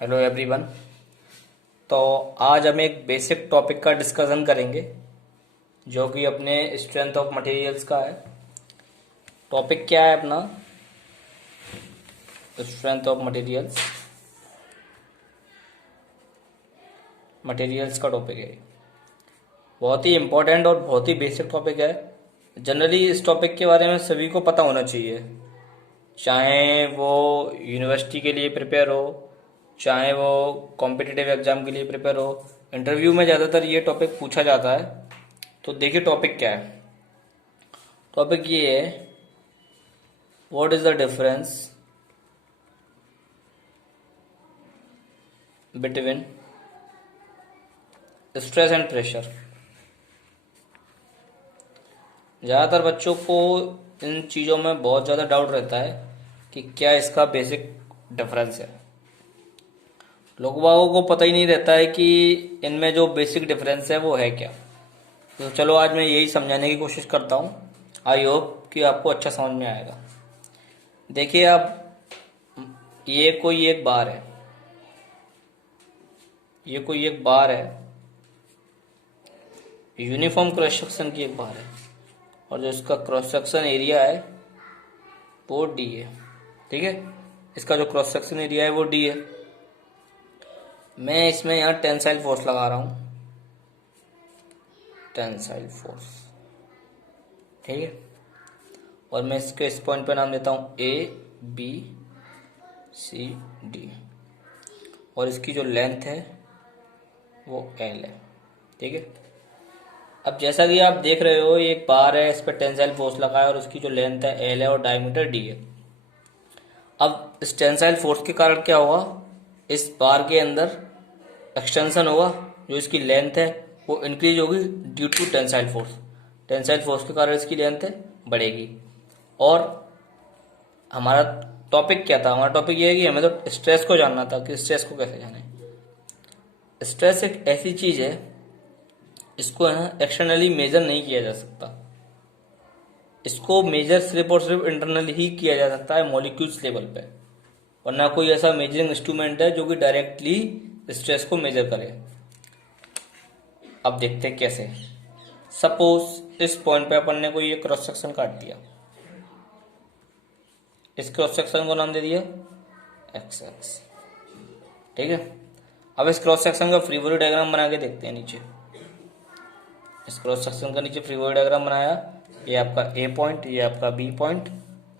Hello everyone. तो आज हम एक बेसिक टॉपिक का डिस्कशन करेंगे जो कि अपने स्ट्रेंथ ऑफ मटेरियल्स का है। टॉपिक क्या है अपना? Strength of materials. मटेरियल्स का टॉपिक है। बहुत ही इम्पोर्टेंट और बहुत ही बेसिक टॉपिक है। जनरली इस टॉपिक के बारे में सभी को पता होना चाहिए, चाहे वो यूनिवर्सिटी के लिए प्रिपेयर हो, चाहे वो कॉम्पिटिटिव एग्जाम के लिए प्रिपेयर हो। इंटरव्यू में ज़्यादातर ये टॉपिक पूछा जाता है। तो देखिए टॉपिक क्या है। टॉपिक ये है, what is the difference between stress and pressure. ज़्यादातर बच्चों को इन चीज़ों में बहुत ज़्यादा डाउट रहता है कि क्या इसका बेसिक डिफरेंस है। लोग बागों को पता ही नहीं रहता है कि इनमें जो बेसिक डिफरेंस है वो है क्या। तो चलो आज मैं यही समझाने की कोशिश करता हूँ। आई होप कि आपको अच्छा समझ में आएगा। देखिए अब ये कोई एक बार है, ये कोई एक बार है, यूनिफॉर्म क्रॉस सेक्शन की एक बार है, और जो इसका क्रॉस सेक्शन एरिया है वो डी है। ठीक है, इसका जो क्रॉस सेक्शन एरिया है वो डी है। मैं इसमें यहाँ टेंसाइल फोर्स लगा रहा हूँ, टेंसाइल फोर्स। ठीक है, और मैं इसके इस पॉइंट पे नाम देता हूँ ए बी सी डी, और इसकी जो लेंथ है वो एल है। ठीक है, अब जैसा कि आप देख रहे हो ये एक बार है, इस पर टेंसाइल फोर्स लगा है और उसकी जो लेंथ है एल है और डायमीटर डी है। अब इस टेंसाइल फोर्स के कारण क्या होगा, इस बार के अंदर एक्सटेंशन होगा, जो इसकी लेंथ है वो इंक्रीज होगी due to tensile force. Tensile force के कारण इसकी लेंथ बढ़ेगी। और हमारा टॉपिक क्या था? हमारा टॉपिक ये है कि हमें तो स्ट्रेस को जानना था कि स्ट्रेस को कैसे जाने। स्ट्रेस एक ऐसी चीज है, इसको है ना एक्सटर्नली मेजर नहीं किया जा सकता। इसको मेजर सिर्फ और सिर्फ इंटरनली ही किया जा सकता है, मॉलिक्यूल्स लेवल पे। वरना कोई ऐसा मेजरिंग इंस्ट्रूमेंट है जो कि डायरेक्टली स्ट्रेस को मेजर करे। अब देखते हैं कैसे। सपोज इस पॉइंट पे अपन ने कोई ये क्रॉस सेक्शन काट दिया, इस क्रॉस सेक्शन को नाम दे दिया एक्स एक्स। ठीक है, अब इस क्रॉस सेक्शन का फ्री बॉडी डायग्राम बना के देखते हैं नीचे। इस क्रॉस सेक्शन का नीचे फ्री बॉडी डायग्राम बनाया, ये आपका ए पॉइंट, ये आपका बी पॉइंट,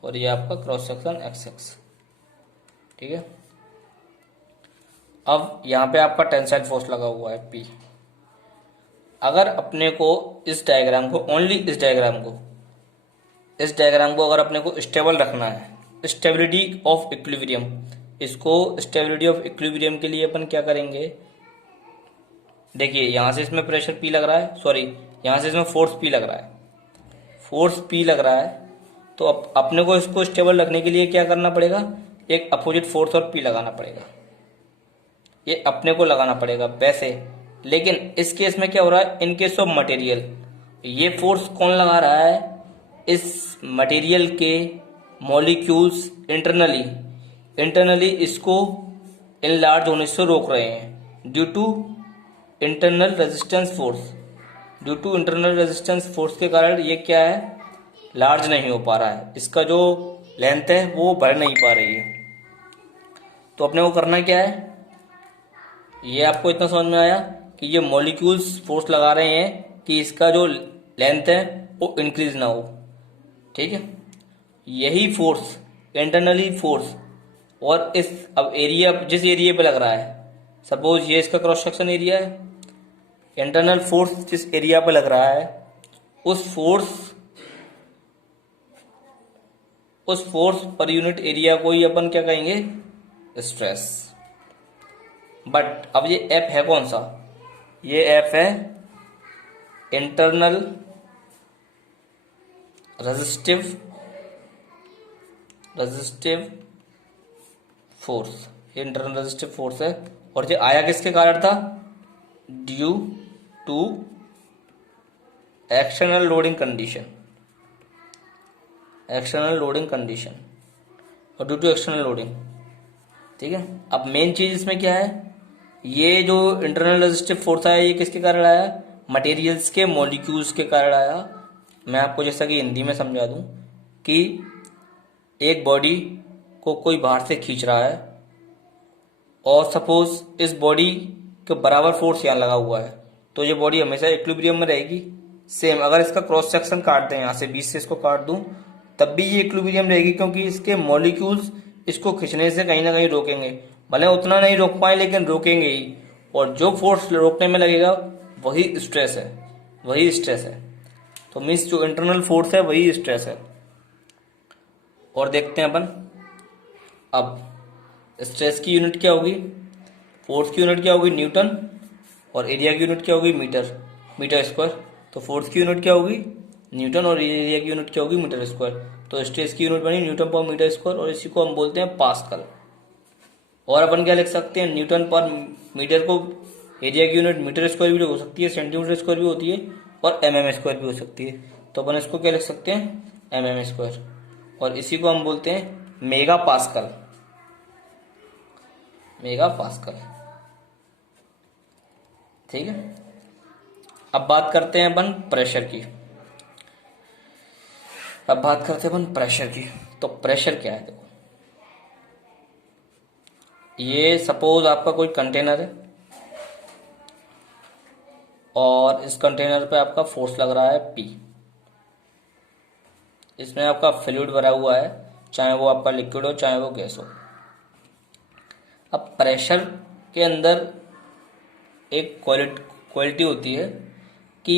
और ये आपका क्रॉस सेक्शन एक्स एक्स। ठीक है, अब यहाँ पे आपका टेंसाइल फोर्स लगा हुआ है पी। अगर अपने को इस डायग्राम को, ओनली इस डायग्राम को अगर अपने को स्टेबल रखना है, स्टेबिलिटी ऑफ इक्विलिब्रियम, इसको स्टेबिलिटी ऑफ इक्विलिब्रियम के लिए अपन क्या करेंगे। देखिए यहाँ से इसमें प्रेशर पी लग रहा है, सॉरी यहाँ से इसमें फोर्स पी लग रहा है, फोर्स पी लग रहा है। तो अपने को इसको स्टेबल रखने के लिए क्या करना पड़ेगा, एक अपोजिट फोर्स और पी लगाना पड़ेगा। ये अपने को लगाना पड़ेगा वैसे, लेकिन इस केस में क्या हो रहा है, इन केस ऑफ मटेरियल, ये फोर्स कौन लगा रहा है, इस मटेरियल के मॉलिक्यूल्स इंटरनली इसको इनलार्ज होने से रोक रहे हैं due to internal resistance force. Due to internal resistance force के कारण ये क्या है, लार्ज नहीं हो पा रहा है, इसका जो लेंथ है वो बढ़ नहीं पा रही है। तो अपने को करना क्या है, ये आपको इतना समझ में आया कि ये मॉलिक्यूल्स फोर्स लगा रहे हैं कि इसका जो लेंथ है वो इंक्रीज ना हो। ठीक है, यही फोर्स, इंटरनली फोर्स, और इस अब एरिया, जिस एरिया पे लग रहा है, सपोज ये इसका क्रॉस सेक्शन एरिया है, इंटरनल फोर्स जिस एरिया पे लग रहा है उस फोर्स पर यूनिट एरिया को ही अपन क्या कहेंगे, स्ट्रेस। बट अब ये एफ है कौन सा, ये एफ है इंटरनल रेजिस्टिव फोर्स, ये इंटरनल रेजिस्टिव फोर्स है। और ये आया किसके कारण था, due to external loading condition, और ड्यू टू एक्सटर्नल लोडिंग। ठीक है। अब मेन चीज इसमें क्या है, ये जो इंटरनल रेजिस्टिव फोर्स आया ये किसके कारण आया, मटेरियल्स के मॉलिक्यूल्स के कारण आया। मैं आपको जैसा कि हिंदी में समझा दूं कि एक बॉडी को कोई बाहर से खींच रहा है और सपोज इस बॉडी के बराबर फोर्स यहाँ लगा हुआ है, तो ये बॉडी हमेशा इक्विलिब्रियम में रहेगी। सेम अगर इसका क्रॉस सेक्शन काट दें, यहाँ से बीच से इसको काट दूं, तब भी ये इक्विलिब्रियम रहेगी, क्योंकि इसके मॉलिक्यूल्स इसको खींचने से कहीं ना कहीं रोकेंगे। भले उतना नहीं रोक पाए लेकिन रोकेंगे ही, और जो फोर्स रोकने में लगेगा वही स्ट्रेस है, वही स्ट्रेस है। तो मीन्स जो इंटरनल फोर्स है वही स्ट्रेस है। और देखते हैं अपन अब स्ट्रेस की यूनिट क्या होगी, फोर्स की यूनिट क्या होगी न्यूटन, और एरिया की यूनिट क्या होगी मीटर, मीटर स्क्वायर। तो फोर्स की यूनिट क्या होगी न्यूटन और एरिया की यूनिट क्या होगी मीटर स्क्वायर। तो स्ट्रेस की यूनिट बनी न्यूटन पर मीटर स्क्वायर, और इसी को हम बोलते हैं पास्कल। और अपन क्या लिख सकते हैं, न्यूटन पर मीटर को एरिया की यूनिट मीटर स्क्वायर भी हो सकती है, सेंटीमीटर स्क्वायर भी होती है, और mm स्क्वायर भी हो सकती है। तो अपन इसको क्या लिख सकते हैं mm स्क्वायर, और इसी को हम बोलते हैं मेगा पास्कल, मेगा पास्कल। ठीक है। अब बात करते हैं अपन प्रेशर की, अब बात करते हैं अपन प्रेशर की। तो प्रेशर क्या है, देखो ये सपोज आपका कोई कंटेनर है और इस कंटेनर पे आपका फोर्स लग रहा है P, इसमें आपका फ्लूइड भरा हुआ है, चाहे वो आपका लिक्विड हो चाहे वो गैस हो। अब प्रेशर के अंदर एक क्वालिटी होती है कि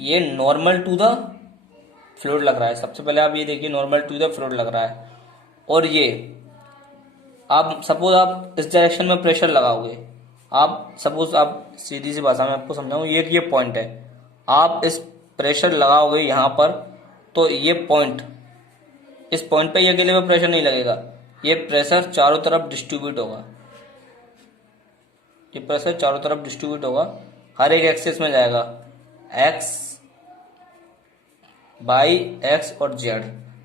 ये नॉर्मल टू द फ्लूइड लग रहा है। सबसे पहले आप ये देखिए नॉर्मल टू द फ्लूइड लग रहा है, और ये आप सपोज आप इस डायरेक्शन में प्रेशर लगाओगे, आप सपोज आप सीधी सी भाषा में आपको समझाऊं, ये पॉइंट है, आप इस प्रेशर लगाओगे यहाँ पर, तो ये पॉइंट, इस पॉइंट पे ये अकेले में प्रेशर नहीं लगेगा, ये प्रेशर चारों तरफ डिस्ट्रीब्यूट होगा, ये प्रेशर चारों तरफ डिस्ट्रीब्यूट होगा, हर एक एक्सिस में जाएगा, एक्स बाई एक्स और जेड,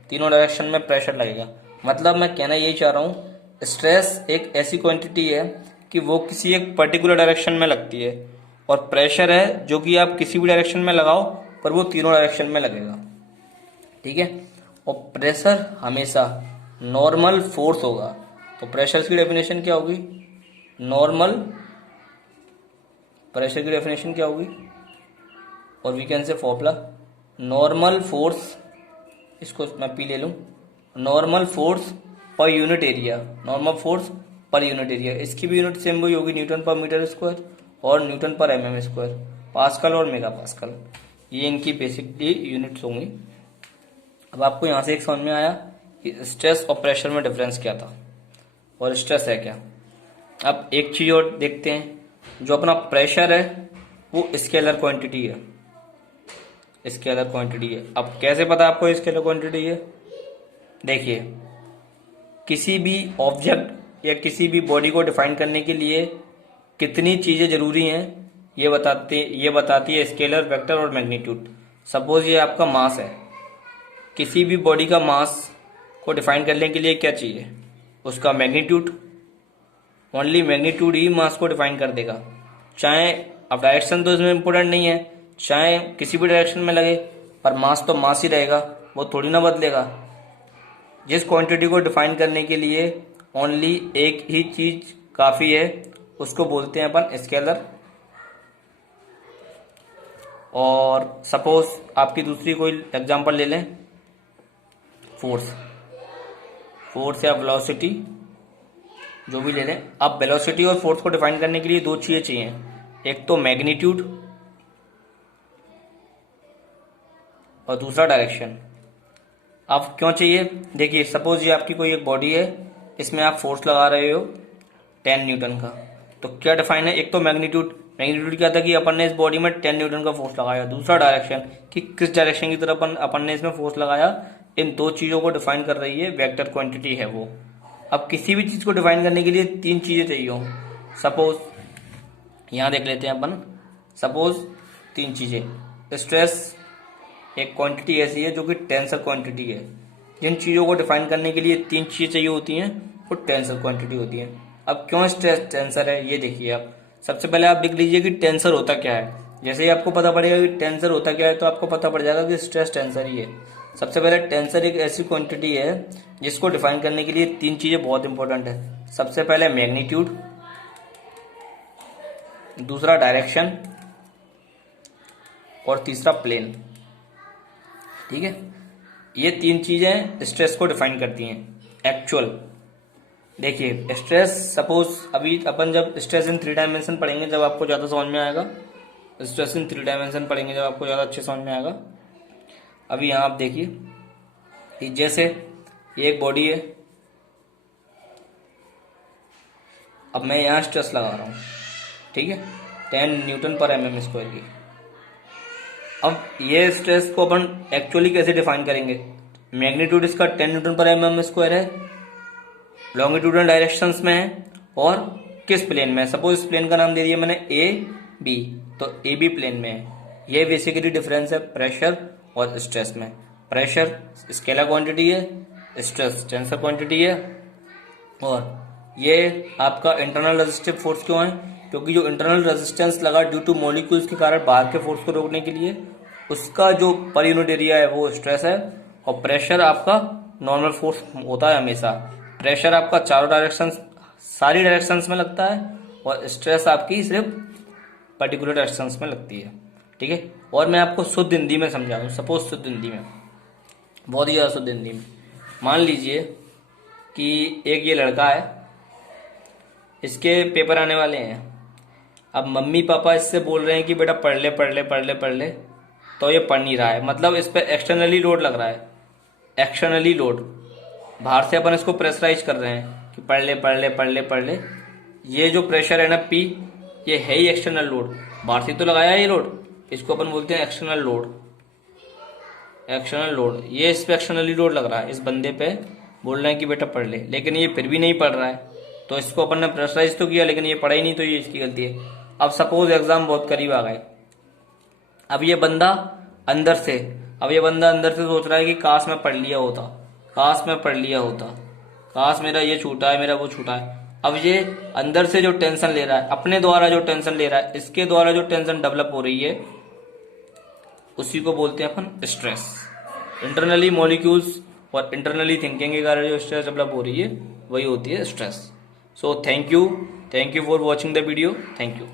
तीनों डायरेक्शन में प्रेशर लगेगा। मतलब मैं कहना यही चाह रहा हूँ, स्ट्रेस एक ऐसी क्वांटिटी है कि वो किसी एक पर्टिकुलर डायरेक्शन में लगती है, और प्रेशर है जो कि आप किसी भी डायरेक्शन में लगाओ पर वो तीनों डायरेक्शन में लगेगा। ठीक है। और प्रेशर हमेशा नॉर्मल फोर्स होगा। तो प्रेशर की डेफिनेशन क्या होगी, नॉर्मल, प्रेशर की डेफिनेशन क्या होगी, और we can say formula normal force, इसको मैं पी ले लूँ, normal force per unit area, normal force per unit area. इसकी भी यूनिट सेम वही होगी, न्यूटन पर मीटर स्क्वायर और newton per mm square, pascal और मेगा पास्कल, ये इनकी बेसिकली यूनिट्स होंगी। अब आपको यहाँ से एक समझ में आया कि स्ट्रेस और प्रेशर में डिफरेंस क्या था और स्ट्रेस है क्या। अब एक चीज और देखते हैं, जो अपना प्रेशर है वो स्केलर क्वांटिटी है, स्केलर क्वांटिटी है। अब कैसे पता आपको स्केलर क्वांटिटी है, देखिए किसी भी ऑब्जेक्ट या किसी भी बॉडी को डिफाइन करने के लिए कितनी चीजें जरूरी हैं ये बताती है स्केलर, वेक्टर और मैग्नीट्यूड। सपोज ये आपका मास है, किसी भी बॉडी का मास को डिफाइन करने के लिए क्या चाहिए, उसका मैग्नीट्यूड, ओनली मैग्नीट्यूड ही मास को डिफाइन कर देगा। चाहे अब डायरेक्शन तो इसमें इंपॉर्टेंट नहीं है, चाहे किसी भी डायरेक्शन में लगे, पर मास तो मास ही रहेगा, वो थोड़ी ना बदलेगा। जिस क्वांटिटी को डिफाइन करने के लिए ओनली एक ही चीज काफी है, उसको बोलते हैं अपन स्केलर। और सपोज आपकी दूसरी कोई एग्जांपल ले लें, फोर्स या वेलोसिटी, जो भी ले लें। अब वेलोसिटी और फोर्स को डिफाइन करने के लिए दो चीजें चाहिए, एक तो मैग्नीट्यूड और दूसरा डायरेक्शन। अब क्यों चाहिए, देखिए सपोज ये आपकी कोई एक बॉडी है, इसमें आप फोर्स लगा रहे हो 10 न्यूटन का, तो क्या डिफाइन है, एक तो मैग्नीट्यूड क्या था कि अपन ने इस बॉडी में 10 न्यूटन का फोर्स लगाया, दूसरा डायरेक्शन कि किस डायरेक्शन की तरफ अपन ने इसमें फोर्स लगाया। इन दो चीजों को डिफाइन कर रही है वेक्टर क्वांटिटी है वो। अब किसी भी चीज को डिफाइन करने के लिए तीन चीजें चाहिए हो, सपोज यहां देख लेते हैं अपन, सपोज तीन चीजें। स्ट्रेस एक क्वांटिटी ऐसी है जो कि टेंसर क्वांटिटी है। जिन चीजों को डिफाइन करने के लिए तीन चीजें चाहिए होती हैं वो टेंसर क्वांटिटी होती है। अब क्यों स्ट्रेस टेंसर है ये देखिए आप। सबसे पहले आप देख लीजिए कि टेंसर होता क्या है। जैसे ही आपको पता पड़ेगा कि टेंसर होता क्या है तो आपको पता पड़ जाएगा कि स्ट्रेस टेंसर ही है। सबसे पहले टेंसर एक ऐसी क्वांटिटी है जिसको डिफाइन करने के लिए तीन चीजें बहुत इंपॉर्टेंट है। सबसे पहले मैग्नीट्यूड, दूसरा डायरेक्शन और तीसरा प्लेन। ठीक है, ये तीन चीजें स्ट्रेस को डिफाइन करती हैं एक्चुअल। देखिए स्ट्रेस, सपोज अभी अपन जब स्ट्रेस इन 3 डायमेंशन पढ़ेंगे जब आपको ज्यादा समझ में आएगा। स्ट्रेस इन 3 डायमेंशन पढ़ेंगे जब आपको ज्यादा अच्छे समझ में आएगा। अभी यहाँ आप देखिए कि जैसे ये एक बॉडी है, अब मैं यहाँ स्ट्रेस लगा रहा हूँ, ठीक है, 10 न्यूटन पर mm स्क्वायर की। अब ये स्ट्रेस को अपन एक्चुअली कैसे डिफाइन करेंगे? मैग्नीट्यूड इसका 10 न्यूटन पर mm स्क्वायर है, लॉन्गिट्यूडनल डायरेक्शंस में है और किस प्लेन में है? सपोज इस प्लेन का नाम दे दिया मैंने ए बी, तो ए बी प्लेन में है। ये बेसिकली डिफरेंस है प्रेशर और स्ट्रेस में। प्रेशर स्केलर क्वांटिटी है, स्ट्रेस टेंसर क्वांटिटी है। और ये आपका इंटरनल रेजिस्टिव फोर्स क्यों है? क्योंकि जो इंटरनल रेजिस्टेंस लगा ड्यू टू मॉलिक्यूल्स के कारण बाहर के फोर्स को रोकने के लिए, उसका जो पर यूनिट एरिया है वो स्ट्रेस है। और प्रेशर आपका नॉर्मल फोर्स होता है हमेशा। प्रेशर आपका चारों डायरेक्शंस, सारी डायरेक्शंस में लगता है और स्ट्रेस आपकी सिर्फ पर्टिकुलर डायरेक्शंस में लगती है। ठीक है, और मैं आपको शुद्ध हिंदी में समझा दूं। सपोज शुद्ध हिंदी में, बहुत ही ज्यादा शुद्ध हिंदी में, मान लीजिए कि एक ये लड़का है, इसके पेपर आने वाले हैं। अब मम्मी पापा इससे बोल रहे हैं कि बेटा पढ़ ले पढ़ ले पढ़ ले पढ़ ले, तो ये पढ़ नहीं रहा है। मतलब इस पर एक्सटर्नली लोड लग रहा है, एक्सटर्नली लोड। बाहर से अपन इसको प्रेशराइज कर रहे हैं कि पढ़ ले पढ़ ले पढ़ ले पढ़ ले। ये जो प्रेशर है ना पी, ये है ही एक्सटर्नल लोड। बाहर से तो लगाया ये लोड, इसको अपन बोलते हैं एक्सटर्नल लोड। एक्सटर्नल लोड, ये इस पे एक्सटर्नली लोड लग रहा है, इस बंदे पे बोल रहे हैं कि बेटा पढ़ ले, लेकिन ये फिर भी नहीं पढ़ रहा है। तो इसको अपन ने प्रेशराइज तो किया लेकिन ये पढ़ा ही नहीं, तो ये इसकी गलती है। अब सपोज एग्जाम बहुत करीब आ गए, अब ये बंदा अंदर से सोच रहा है कि काश मैं पढ़ लिया होता, काश मैं पढ़ लिया होता, काश मेरा ये छूटा है, मेरा वो छूटा है। अब ये अंदर से जो टेंशन ले रहा है, अपने द्वारा जो टेंशन ले रहा है, इसके द्वारा जो टेंशन डेवलप हो रही है, उसी को बोलते हैं अपन स्ट्रेस। इंटरनली मॉलिक्यूल्स और इंटरनली थिंकिंग के कारण जो स्ट्रेस डेवलप हो रही है वही होती है stress. So thank you for watching the video. Thank you.